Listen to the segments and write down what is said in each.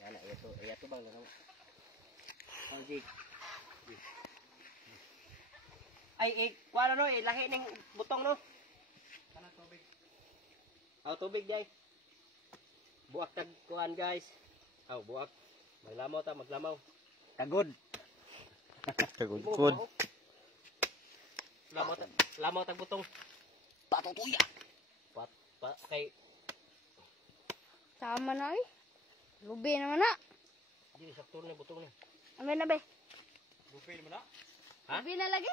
Yan na, iya to bang lang. Oh, Jake. Ay, kuha na no, lahi ng butong no. Kana tubig. Oh, tubig jay. Buak tag kuan guys. Oh, buak. Maglamaw ta, maglamaw. Kagod. Kagod. Lamaw tag butong. Patutuya. Kay sama na eh. Lubi naman na. Dili sakto na butong na. Amin na be. Lubi naman na. Ha? Lubi na lagi.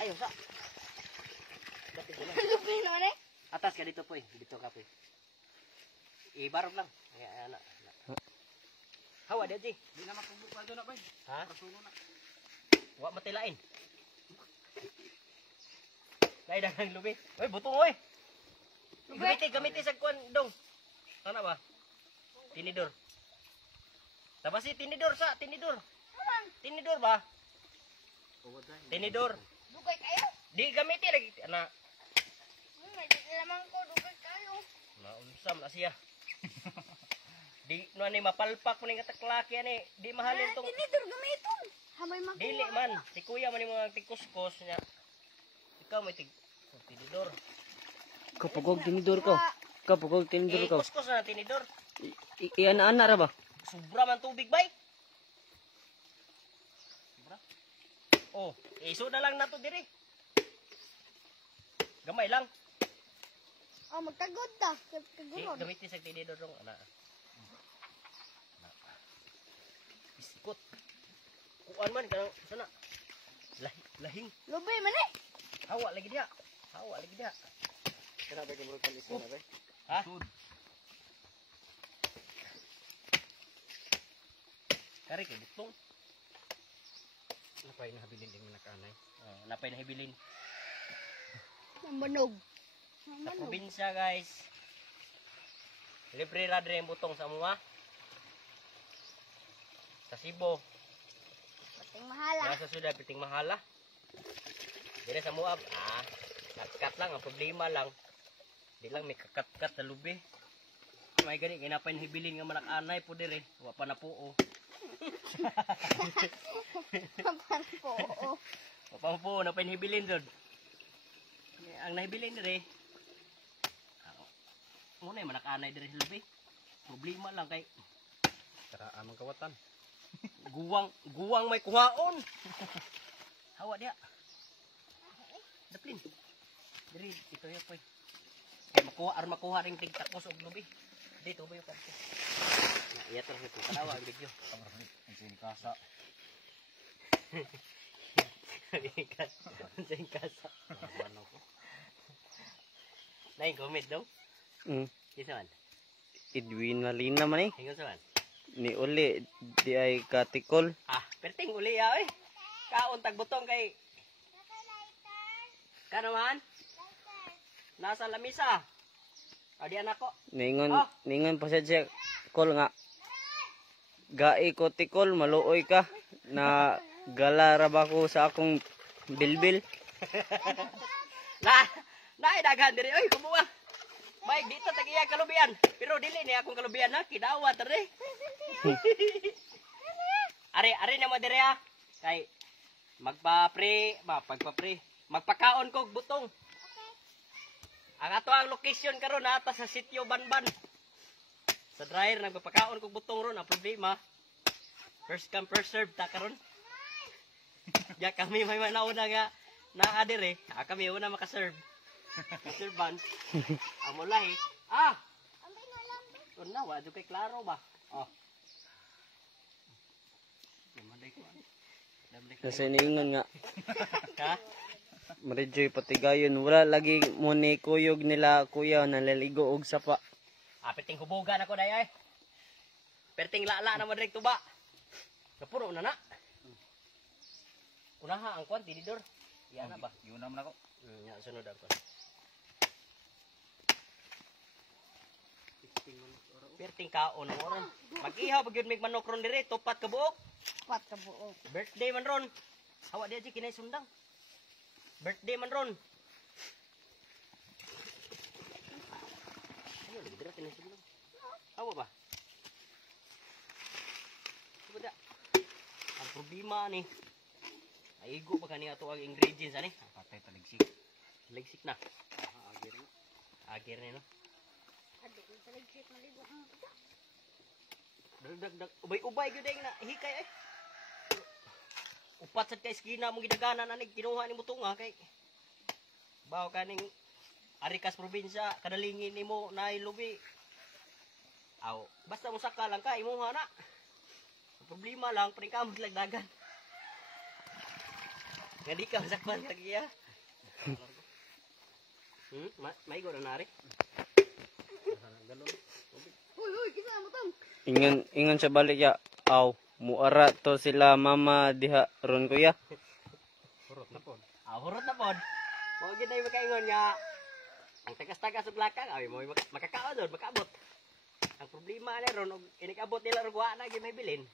Ayo sa. Dati na. Lubi naman eh. Atas ka dito po eh. Dito ka po eh. Ibarog lang. Ayan na. Hawa dia Ji. Di na matubok pa doon na ba? Ha? Pasuno na. Wa matilain. Dai dagang lubi. Oy, butong oy. Gamiti sa kuan dong. Sana ba? Tinidor. Tapos si tinidor sa tinidor. Tinidor ba? Tinidor. Dugay kayo. Di gamiti lagi ana. May lamang ko dugay kayo. Naunsam na siya. Di no ani mapalpak mo ning kataklaki ani. Di mahalin tong Tinidor gamiton. Hamay makuha. dili man. Si kuya man mga tikuskos niya. Ikaw may tinidor. Kapugog tinidor ko. Kapugog tinidor ko. Kuskos na tinidor. Iyan-ana ra ba? Sobra man tubig bay. Sobra. Oh, iso na lang nato diri. Gamay lang. Oh, magkagod ta. Kagurod. Gamitin sa tinidor dong ana. Biskot. Kuan man kanang sana. Lahing. Lubi man eh. Hawa lagi dia. Hawa lagi dia. Kenapa kamu kan iso na ba? Ha? Kari kay butong. Napay na habilin din nakaanay. Oh, napay na hibilin. Mambanog. Sa probinsya guys. Libre ra diri ang butong sa mga. Sa Cebu. Pating mahala. Nasa sudah piting mahala. Dire sa Moab, kat lang ang problema lang. Di lang may kakat-kat sa lubi. May gani kinapay hibilin nga manak anay po dire, wa pa na puo. Papan po. Wa pa puo na pay hibilin dod. Ang nahibilin dire. Muna ay manak anay dire sa lubi. Problema lang kay Tara amang kawatan. guwang may kuhaon. Hawa dia. Daplin. Diri ito yo poy. Makuha ring tigtakos og lubi. Dito ba yo kadto. Na iya terus ito tawag video. Ang sinikasa. Sinikasa. Ano ko. Nay comment daw. Isa man. Edwin Malina man eh. Hingon sa man. Ni uli di ay katikol. Perting uli ya oy. Kaon tag butong kay Kanaman? Nasa lamisa. Adi anak ko. Ningon pa siya kol nga. Gai ko tikol, maluoy ka. Na gala ra ba ko sa akong bilbil. Naay daghan diri oy kumuha. May dito tagiya kalubian. Pero dili ni akong kalubian na kidawat diri. Ari na mo diri ha. Kay pagpapre. Magpakaon ko og butong. Ang ato ang location karon ata sa sitio Banban. Sa dryer nagpapakaon ko og butong ron ang problema. First come first serve ta karon. Ya kami may manauna nga naa dire. Kami una maka-serve. Servan. Amo lahi. Ambay na lang. Una wa kay klaro ba? Oh. Maday ko. Kasi ningon nga. Ha? Marijoy patigayon. Wala lagi mo ni kuyog nila kuya nalaligo og sapa. Perting hubugan ako day ay. Perting lala na mo direk tuba. Napuro na na. Unaha ang kwan tinidor. Yan na ba? Yun naman ako. Ya sunod ako. Perting kaon mo ron. Mag-ihaw pag yun may manok ron dire, tupat ka buok. Pat ka buo. Birthday man ron. Hawa di aja kinay sundang. Birthday man ron. Ano lagi dira kinay sundang? Hawa ba? problema ni. Aigo pa kani ato ang ingredients ani. Patay taligsik. Ligsik na. Agir mo. Agir ni no. Adi, talagsik maligo ang puta. Dag ubay-ubay gyud na hikay ay. Upat sad kay eskina mong gidaganan ani kinuha ni mutunga kay bawo kaning Arikas probinsya kadalingin nimo na lubi. Aw, basta mo saka lang ka imuha na. Ang problema lang pringkamot lang dagan. Nga di ka masakban lagi ya. May go na nari. Uy, kisa mo tong. Ingon sa balik ya. Aw, muara to sila mama diha ron kuya. Hurot na po. Hurot na pod. Mo gid na makaingon nga ang tagas-tagas ug lakang ay mo makakaon doon, makaabot. Ang problema ni ron og inikabot nila og wa na gyud may bilin.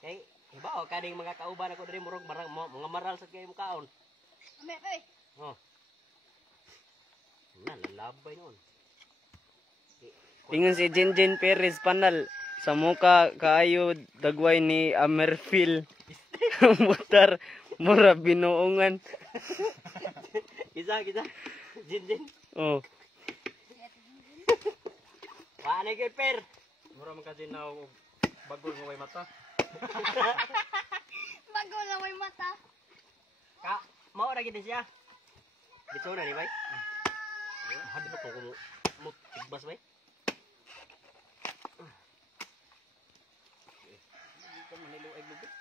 Kay ibaw kaning mga kauban ako diri murog mga maral sa kay mukaon. Ame, oy. Oh. Nalalabay noon. Ingon si Jinjin Perez panal sa muka kaayo dagway ni Amerfil. Mutar mura binuungan. Kisa. Jin. Oh. Wa na gyud per. Mura man kasi na bagol mo way mata. Bago na may mata. Ka, mao ra gid siya. Dito na ni bay. Hadi ba ko mo tigbas bay?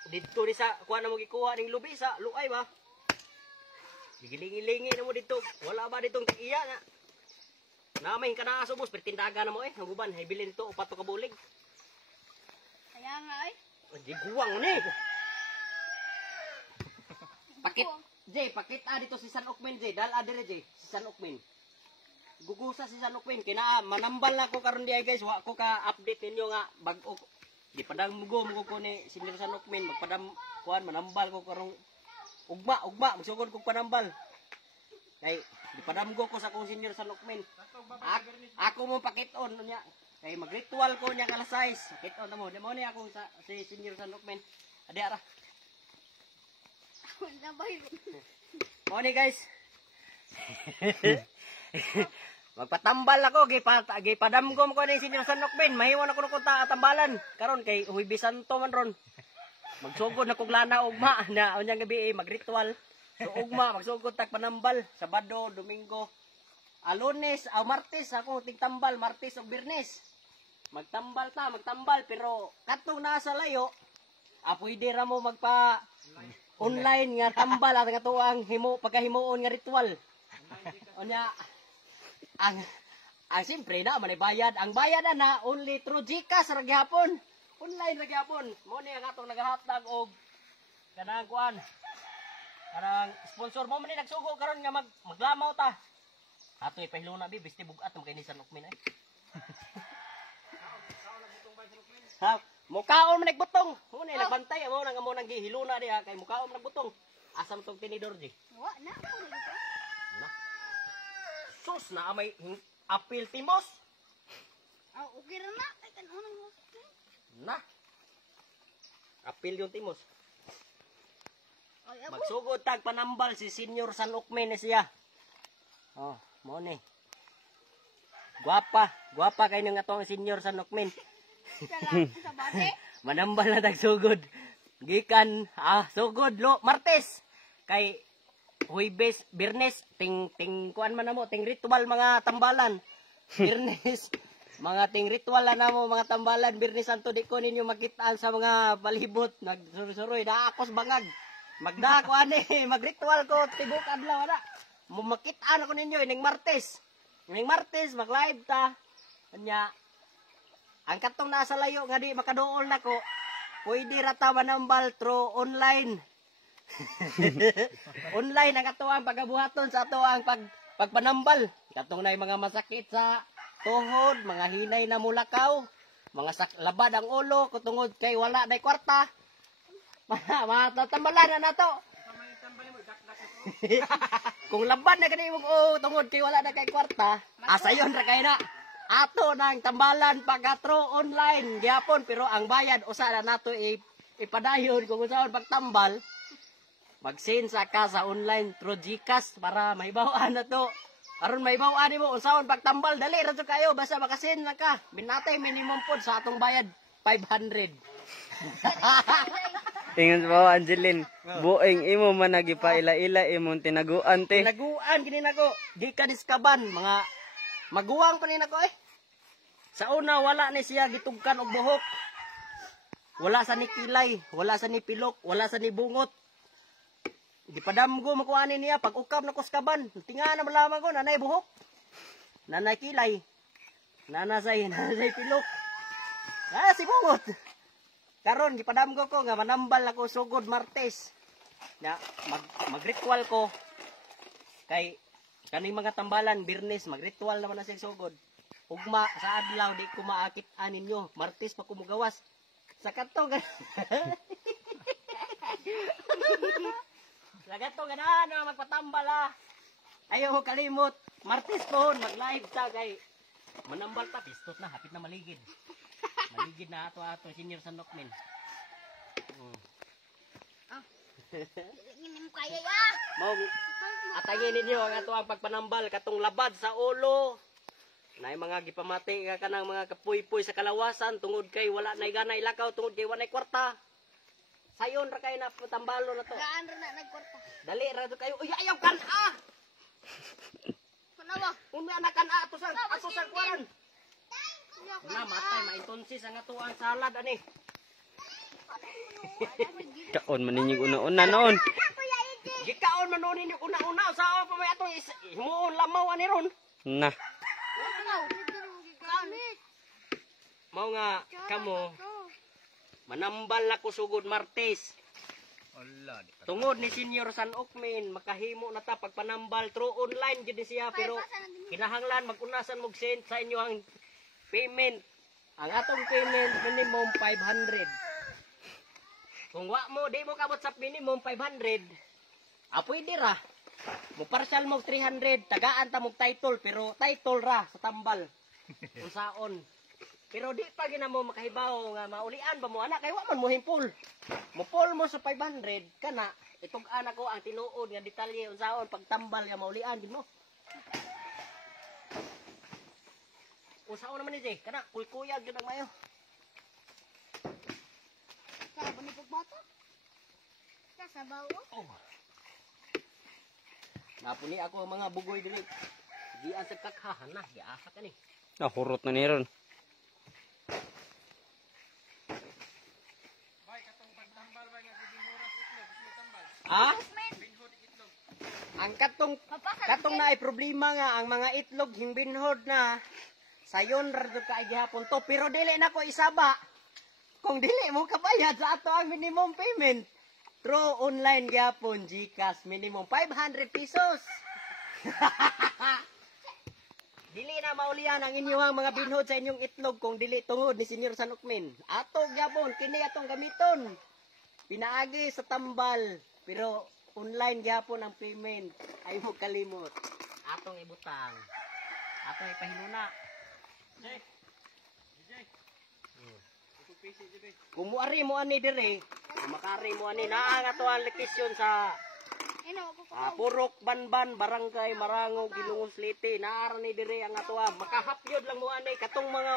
Dito ni sa kuha na mo gikuha ning lubi sa luay ba? Gigilingi-lingi na mo dito. Wala ba ditong iya na? Namay ka na subos pertindaga na mo ang guban hay bilin to upat to ka bulig. Kaya nga, oy. Di guwang ni. Pakit dito si San Okmen Jay, dal adere Jay, si San Okmen. Gugusa si San Okmen kina manambal na ko karon di ay guys, wa ko ka update ninyo nga bag-o. Di padang mugo ko ni si San Okmen magpadam kuan manambal ko karong ugma magsugod kog panambal. Kay di padamgo ko sa kong senior San Okmen. Ako mo pakiton nya. Kay magritual ko nya kala size. Pakiton mo, demo ni ako sa si senior San Okmen. Adi ara. Wala ba yun? Mo ni guys. Magpatambal ako gipadamgom ko ni senior San Okmen. Mahiwan ako ng kunta tambalan. Karon kay Huwebes Santo man ron. Magsugod na kog lana ugma na unyang gabi magritual. So ugma magsugod tag panambal Sabado, Domingo, Lunes, Martes ako tigtambal Martes ug Biyernes. Magtambal pero katong nasa layo pwede ra mo magpa online nga tambal at nga tuang himo pagkahimuon nga ritual. Unya ang siyempre na man bayad. Ang bayad na only through GCash ra gihapon. Online ra gihapon. Mo ni ang atong nagahatag og kanang kuan. Kanang sponsor mo man ni nagsugo karon nga maglamaw ta. Ato ipahiluna bi biste bugat mo kay ni San Okmen ay. Ha, mukaon man nagbutong. Mo ni nagbantay mo nang gihiluna diha kay mukaon man nagbutong. Asam tong tinidor di. Wa na ako dito. Na. Sus na may apil timos. Okay ra na. Ay kan unang mo. Na. Apil yung timos. Ay, abo. Magsugod tag panambal si Senior San Okmen siya. Oh, mo ni. Guwapa kay nang atong Senior San Okmen. Sa bate. Manambal na tag sugod. Gikan sugod Martes kay Huwebes, Biyernes ting kuan man namo ting ritual mga tambalan. Biyernes mga ting ritual na mo mga tambalan Biyernes Santo di ko ninyo makitaan sa mga palibot nagsuroy daakos bangag. Magdako ani magritual ko tibok adlaw na. Makitaan ako ninyo ning Martes. Ning Martes mag-live ta. Kanya ang katong nasa layo nga di makaduol nako. Pwede ra ta manambal through online. Online ang katuang pagabuhaton sa ato ang pagpanambal. Katong nay mga masakit sa tuhod, mga hinay na mulakaw, mga labad ang ulo kutungod kay wala day kwarta. Matatambalan na nato. Kung labad na kani mo tungod kay wala na kay kwarta, asayon ra kay na. Ato nang tambalan pagka through online gyapon pero ang bayad usa na nato ipadayon kung saan pagtambal, mag-send sa ka sa online through GCash para mahibawan na to. Aron mahibawan mo unsaon pagtambal, dali ra jud kayo basta maka-send na ka. Minatay minimum pod sa atong bayad 500. Ingon ba Angeline, buing imo man nagipaila-ila imong tinaguan te. Tinaguan gini nako, di ka diskaban mga maguwang pa ni nako eh. Sa una wala ni siya gitugkan og buhok. Wala sa ni kilay, wala sa ni pilok, wala sa ni bungot. Gipadamgo makuanin niya pag ukab na kuskaban. Tinga na malaman ko nanay buhok. Nanay kilay. Nanay pilok. Si bungot. Karon gipadamgo ko nga manambal ako sugod Martes. Na magritual ko kay kaning mga tambalan Birnes magritual naman na siya sugod. Ugma sa adlaw di ko maakit-an ninyo. Martes pa ko mugawas. Sa katong sa katong ganahan magpatambal ha. Ayaw mo kalimot. Martes po mag-live ta kay manambal ta pistot na hapit na maligid. Maligid na ato senior sa Nokmen. Hindi mo kaya ya. Mau atagin ninyo ang ato ang pagpanambal katong labad sa ulo. Nay mga gipamati nga kanang mga kapuy-puy sa kalawasan tungod kay wala nay gana ilakaw tungod kay wala nay kwarta. Sayon ra kay na tambalo na to. Gaan ra na nagkwarta. Dali ra to kayo. Uy ayaw kan ah. Manawa. Unya na kan ato sa kwaran. Na matay maintonsis ang ato ang salad ani. Kaon man ninyig una-una noon. Gikaon man nun ninyo una-una sa pa may ato himuon lamaw ani ron. Na. Mao nga kamo manambal na ko sugod Martes. Tungod ni Senior San Okmin makahimo na ta pagpanambal through online gid siya pero kinahanglan mag-unasan mo send sa inyo ang payment. Ang atong payment minimum 500. Kung wa mo di mo kabot sa minimum 500, pwede ra. Mo partial mo 300, tagaan ta mo title pero title ra sa tambal. Unsaon? Pero di pa gina mo makahibaw nga maulian ba mo ana kay wa man mo himpol. Mo pol mo sa 500 kana itug-an ako ang tinuod nga detalye unsaon pagtambal nga maulian gid mo. Unsaon naman ni Jay? Kana kuy-kuyag gyud ang mayo. Sa banipog bata. Sa bawo. Oh. Napuni ako ang mga bugoy diri. Di ang sa kakhahan na, giasa ka ni. Nahurot na niron. Ha? Ang katong na ay problema nga ang mga itlog himbinhod na sayon ra jud ka gihapon to pero dili na ko isaba. Kung dili mo kabayad sa ato ang minimum payment. Through online gihapon GCash minimum 500 pesos. Dili na maulian ang inyong mga binhod sa inyong itlog kung dili tungod ni Senior San Okmin. Ato gihapon kini atong gamiton. Pinaagi sa tambal pero online gihapon ang payment. Ay mo kalimot. Atong ibutang. Atong ipahinuna. Kung muari mo ani dire, makari mo ani naa nga to ang location sa Purok Banban, Barangay Marangog, Gilungos Leyte. Naara ni dire ang ato makahapyod lang mo ani katong mga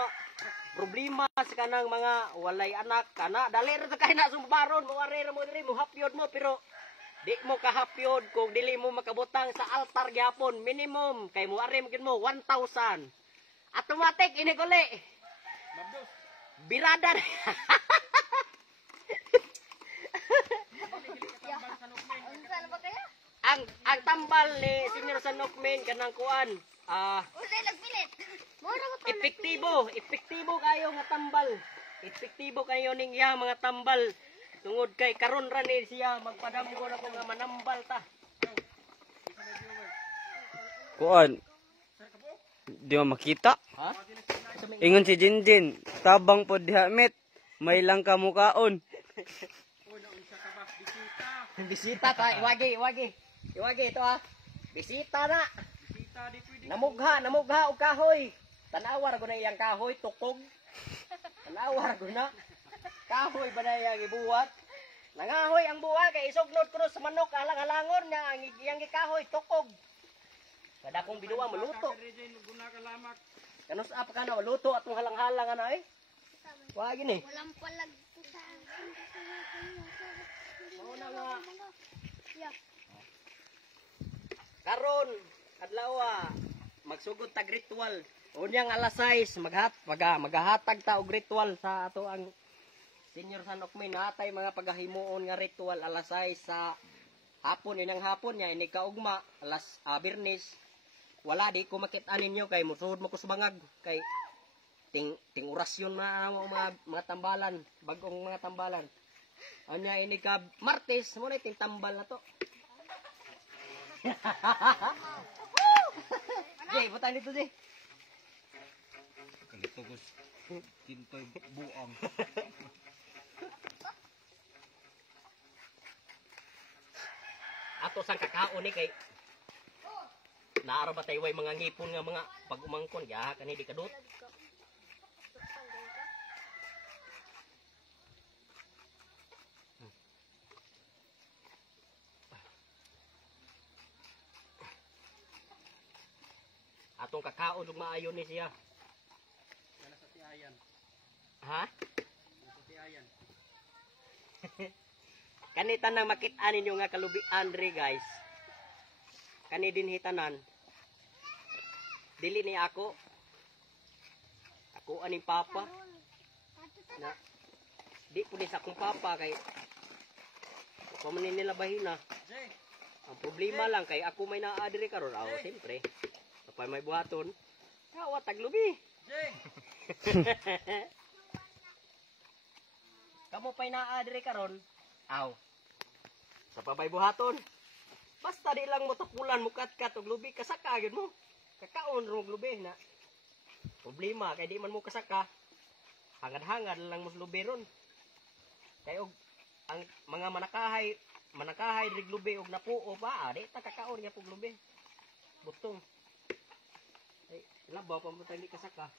problema sa kanang mga walay anak kana dali ra kay na sumbaron mo ari ra mo dire mo hapyod mo pero di mo kahapyod kung dili mo makabutang sa altar gyapon minimum kay mo ari mo 1,000 automatic ini guli birada ang tambal ni Senior San Okmin kanang kuan Usay nagpilit. Mura ko to. epektibo kayo nga tambal epektibo kayo ning iya mga tambal tungod kay karon ra ni siya magpadamgo na ko nga manambal ta Kuan. Di mo makita. ha Ingon si Jinjin, tabang po diha met. May lang kamukaon. bisita ta iwagi ito bisita na namugha og kahoy tanawar ko na iyang kahoy tukog tanawar ko na Kahoy ba na yung ibuwat? Nangahoy ang buwa kay isugnod ko sa manok alang-alangon niya ang iyang gikahoy tukog. Kada kong binuwa maluto. Kanus apa ka na maluto atong halang-halang ana eh. Wa gini. Walang palag to sa Mao na nga Yeah. karon adlaw magsugod tag ritual. Unyang alas 6 maghahatag ta og ritual sa ato ang Senior San Okmin natay mga pagahimuon nga ritual alas 6 sa hapon inang hapon niya ini kaugma alas Birnis. Wala di ko makit-an ninyo kay musuhod mo ko sa bangag kay ting orasyon na mga tambalan, bagong mga tambalan. Anya ini ka Martes mo na ting tambal na to. Jay, butang dito Jay. Kalito gus. Kintoy buang. Ato sang kakaon ni kay naara ba tayo way mga ngipon nga mga pag umangkon ya kani di kadot. Atong kakaon ug maayo ni siya. Yan sa tiayan. Ha? Sa tiayan. Kani tanang makit-an ninyo nga kalubian diri guys. Kani din hitanan. Dili ni ako. Ako aning papa. Na di po ni sa akong papa kay pamanin nila bahina. Jay, Ang problema lang kay ako may naa diri karon. Aw, siyempre. Kapay may buhaton. Kawa taglubi. Jay. Kamu pa'y naa diri karon. Aw. Sa pabay buhaton. Basta di lang mo tapulan mo kat og lubi kasaka gyud mo. Kakaon ro og lubi na. Problema kay di man mo kasaka. Hangad-hangad lang mo sa lubi ron. Kay og ang mga manakahay diri lubi og napuo pa, di ta kakaon gyud og lubi. Butong. Ay, labaw pa mo tayo di kasaka.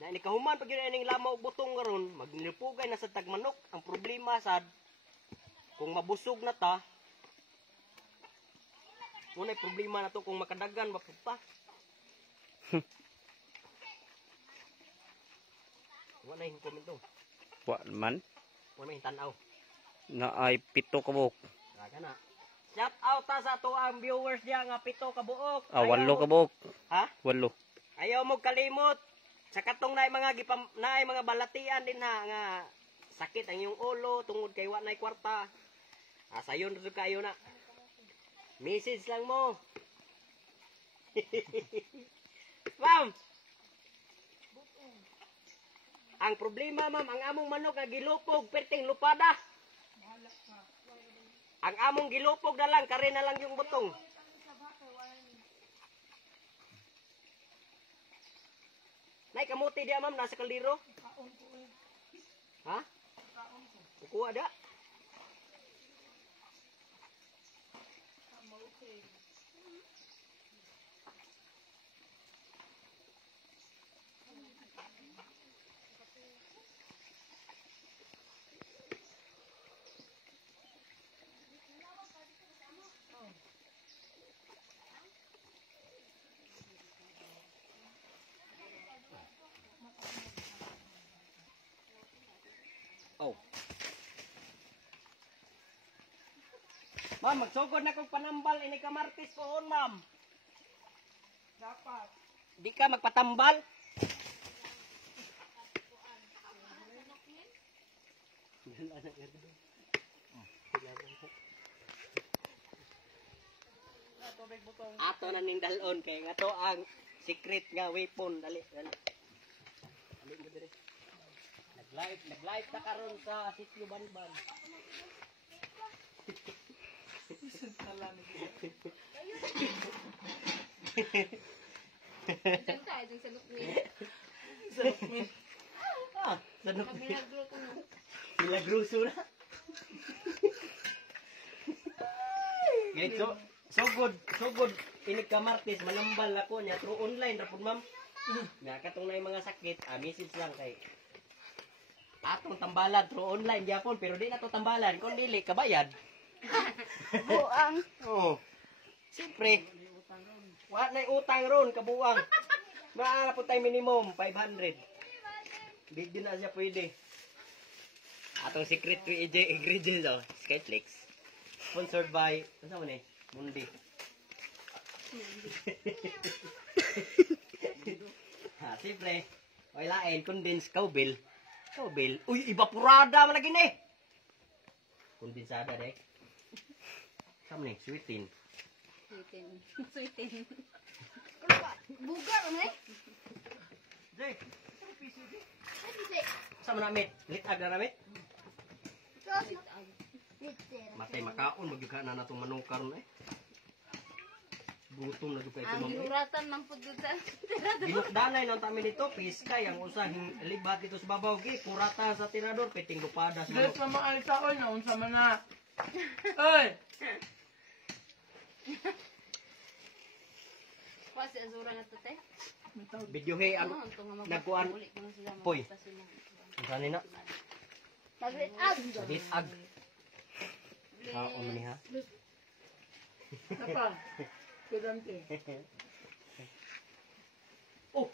Na ini kahuman pag yun ning lamaw og butong karon, magnilipugay na sa tagmanok. Ang problema sad kung mabusog na ta, unay problema na to kung makadagan mapunta. Wala yung komento. Wa man Wala yung tanaw. na ay 7 ka buok. Kaya na. Shout out ta sa to ang viewers diya nga 7 ka buok. 8 ka buok. Ha? 8. Ayaw mo kalimot. Sa katong naay mga naay mga balatian din ha nga sakit ang iyong ulo tungod kay wa nay kwarta. Sayon ro kayo na. Message lang mo. Ma'am. Ang problema ma'am, ang among manok nga gilupog perting lupada. Ang among gilupog na lang kare na lang yung butong. Nay kamuti dia ma'am nasa kaldero. Ha? Kukuha da. Oh. Ma'am, magsugod na kong panambal ini ka Martes koon, ma'am. Dapat. Di ka magpatambal? Ato na ning dalon kay nga to ang secret nga weapon. Dali, dali. Dali mo dire. Nag-live ta karon sa sitio Banban. Diyan tayo, diyan sa Lukmin. Ah, sanok. Milagro ko no. Milagroso na. Okay, so good. Inig ka Martes, manambal ako niya through online ra pud ma'am. Nga katong na mga sakit, message lang kay atong tambalan through online gyapon pero di na to tambalan kun dili kabayad. Buang. Oh. Siyempre. Wa na utang ron kabuang. Naa po tayo minimum 500. Di na siya pwede. Atong secret ingredients oh, Skyflex. Sponsored by ano mo ni? Mundi. Ha, siyempre. Wailain condensed cowbell. Cowbell. Uy, evaporada man lagi ni. Kondensada deh. Sama nih, sweetin. Sweetin. Bugar ano eh? Jay, Hindi. sama namit. Lit agda namit. Tapos, Matay makaon, magyuka na natong manukar eh. Gutom na dukay ang kumam. ginuratan ng pudutan. Ginukdanay lang tamin dito, piskay ang usahing libat dito sa babaw gi, kurata sa tirador, piting lupada sa Dres na maali taon na unsa man na. Oy, Kasi azura na to te. video hey ang nagkuan. Poy. Saan na? Maglit up. Lit ag. Ah, ni ha. apa? Kedante. Oh,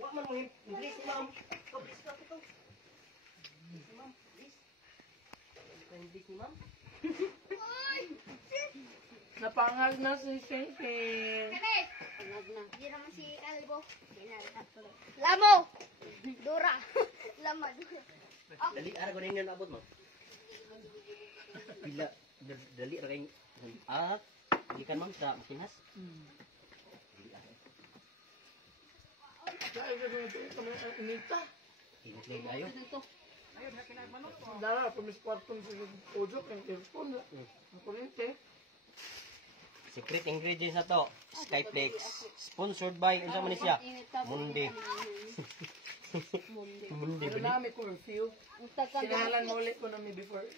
wa man mo English ma'am. To please ka to. Ma'am, please. English ni ma'am. Napangag na si Shenchen. Anag na. Di naman si Kalbo. Lamo. Dura. Lama. Dura. Dali ara ko ninyo abot mo. Bila dali ra kay ikan ma'am sa makinas. Dahil ko dito kami ang inita. Init lang ayo. Dara pumis kwartong sa ojo kang earphone. Ang kurente. Secret ingredients na to, Skyflex. Sponsored by unsa man ni siya? Mundi. Mundi Pero ba? nami curfew. Sinahalan mo ulit ko na mi before.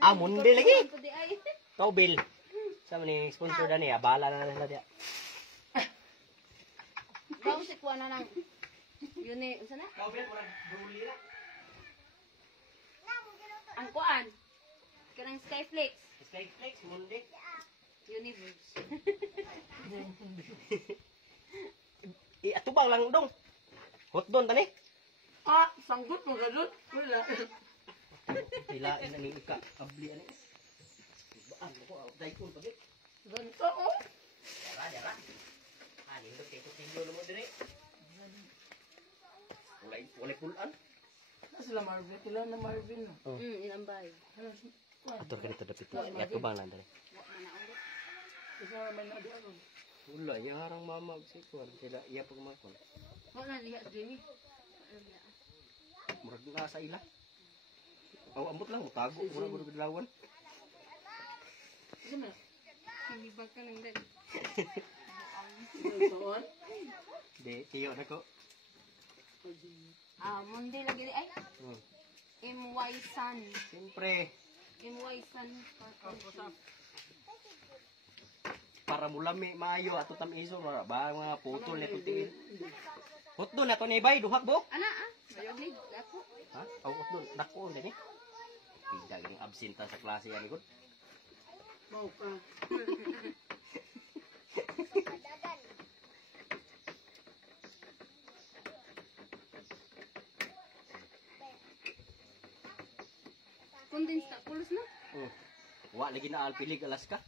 Ah, mundi lagi. Tobel. Sa man ni sponsor dani, abala na nila dia. Bawo si kuha na ng yun eh, unsa na? Tobel mura duli ra. Ang kuan. Kanang Skyflex. Skyflex mundi. Universe. Atubang lang dong. Hot don tani. Ah, sanggut mo gadot. Wala. Pila ina ni ika abli ani. Baan ko dai kun pagit. Ganto oh. Dara. Ani ndo kay kutinglo mo dire. Ulay pulan. Sila Marvin, sila na Marvin. Ilang bay. Atur ka dito dapit. Atubang lang dali. Isa may nadi ako. Wala, yung harang mamag si Kwan. Sila, iya pagmakon. Wala lihat Jimmy. Murag na sa ila. Aw, ambot lang, mutago. Mura ko nagdalawan. Isa man. Hindi ba ka nang din? Soon. Di, tiyo na ko. Mundi lagi di ay. MY Sun. Siyempre, MY Sun. para mulami maayo ato tam iso mara ba mga putol nito tiil. Hotdon ato ni bay duhak bo. Ana Mayroon ako. Ha? Aw hotdon dako din eh. Tidak yung absenta sa klase yan gud. Mau ka. Condensed na pulos na. Wa lagi na alpilig Alaska.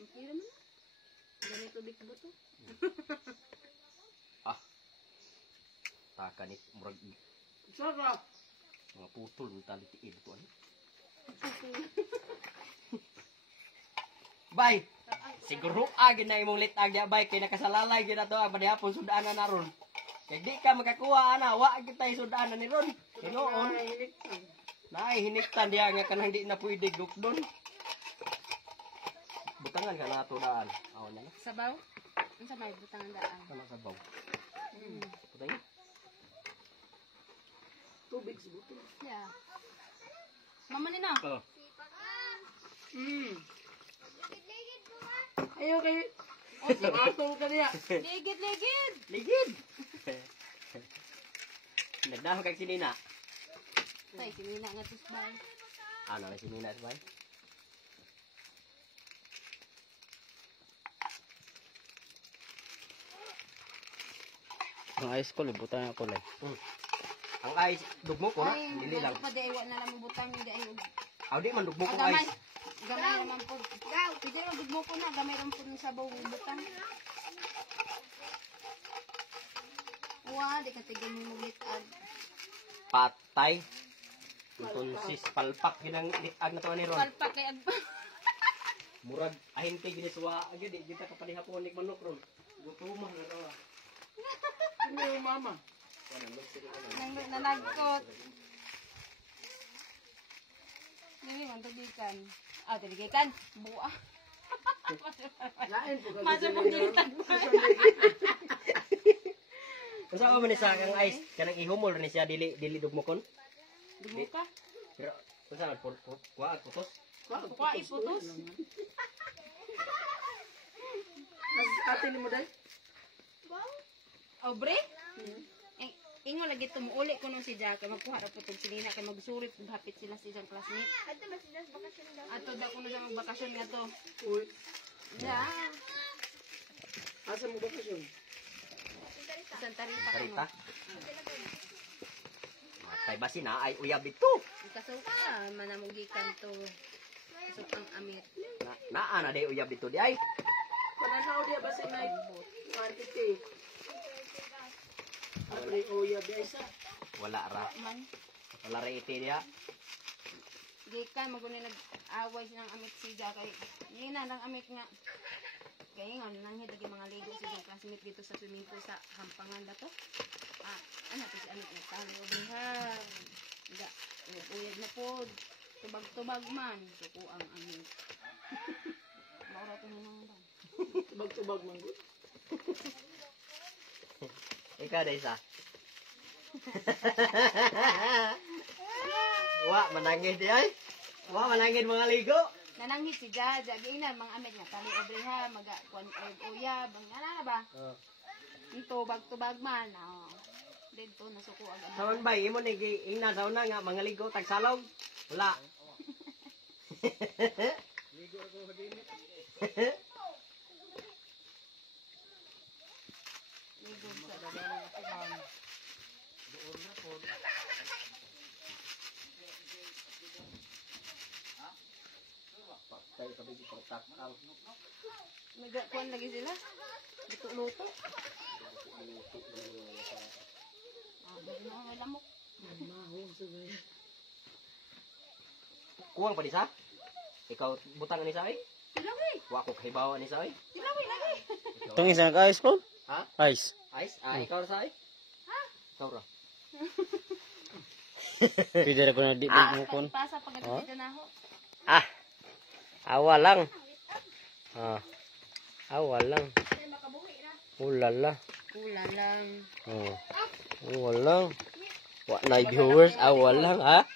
Okay naman. Ganito big buto. Taka ni murag Sarap. mga putol ng tali tiil to ano. Bay. Siguro agin na imong litag ya bay kay nakasalalay gyud ato ang padihapon sudanan na ron. Kay di ka makakuha ana wa kita sudanan ni ron. Tinuon. Nay hiniktan diya nga kanang di na pwede gukdon. Butangan ka na to daan. Aw na. Sabaw? Ang sa may butangan daan. Kana sa baw. Putay. Tubig sa buto. Yeah. Mama ni na. Oh. Ayaw kayo. Atong ka niya. Ligid, ligid. Ligid. Nagdahon kag sinina. Tay, sinina nga tusbay. Ano na sinina ba? Ang ice ko, libutan ako lang. Ang ice dugmo ko na, dili lang. Pa di ay na lang butang di ay. Aw di man dugmo ko Gamay. ice. Gamay naman po. Pwede lang bigmo ko na gamay ram po ng sabaw butang. Wa, di ka tigil mo litag. Patay. Tunsis palpak ginang litag na to ni Ron. Palpak kay agpa. Murag ahinte giniswa agad di kita kapanihapon nik manok ron. Gutumah na raw. Ano yung mama? Nanagkot. Dili man tudikan. Ah, tudikan. Buwa. Lain po ka. Masa pang ditag. Usa ka man ni sa kang ice kanang ihumol ni siya dili dugmo kon. Dumo ka. Pero usa man kuha putos. Kuha iputos. Atin mo dahil? Obre? Ingo lagi tumuuli ko nung si Jack. Magkuha na po itong sinina. Kaya magsurit. Hapit sila sa isang classmate. Ato ba sila sa bakasyon daw? Ato daw kung na magbakasyon nga to. Uy. Yeah. Asa mo bakasyon? Isang tarita ka Karita. mo. Matay basin na ay uyab ito. Ikasuka. Manamugikan to. Kasukang amit. Naa na day uyab dito di ay. Pananaw dia ba sa night? Quantity. Apre oya besa. Wala ra. Man. Wala ra iti dia. Gikan magunay nag-away ng amit si Jack. Kaya nina ng amit nga. Kaya nga nanghid lagi mga ligo si Jack classmate dito sa swimming pool sa Hampangan dato. Ano to si amit nga talo biha. Ga uyab na pod. Tubag-tubag man. Suko ang amit. Maura to nang ba. Tubag-tubag man gud. Ikaw day sa. Wa manangid di ay. Wa manangid mga ligo. Nananghid si Jaja, giinan mga amit nga tali obreha, maga kuan uyab, ang ana ba? Ito bag-tubag man. Dito nasuko ang amit. Saman bay imo ni ina sa una nga mga ligo tag salog. Wala. Ligo ako sa ginit. Patay ka bigi pagtakal. Nagakuan lagi sila. Luto-luto. Dali na ang lamok. Mahon sa gaya. Kuwang pa di sa? Ikaw butang ni sa ay? Silawi! Wa ko kahibawa ni sa ay? Silawi lagi! Itong isa ka ice ko? Ha? Ice. Ice? Ikaw ra sa ay? Ha? Ikaw ra. Pwede na ko na di mo kon. Ipasa pag dito na ako. Ah. Awa lang. Awa lang. Ulala. Ulan lang. Oh. Awa lang. Wa na viewers, awa lang ha.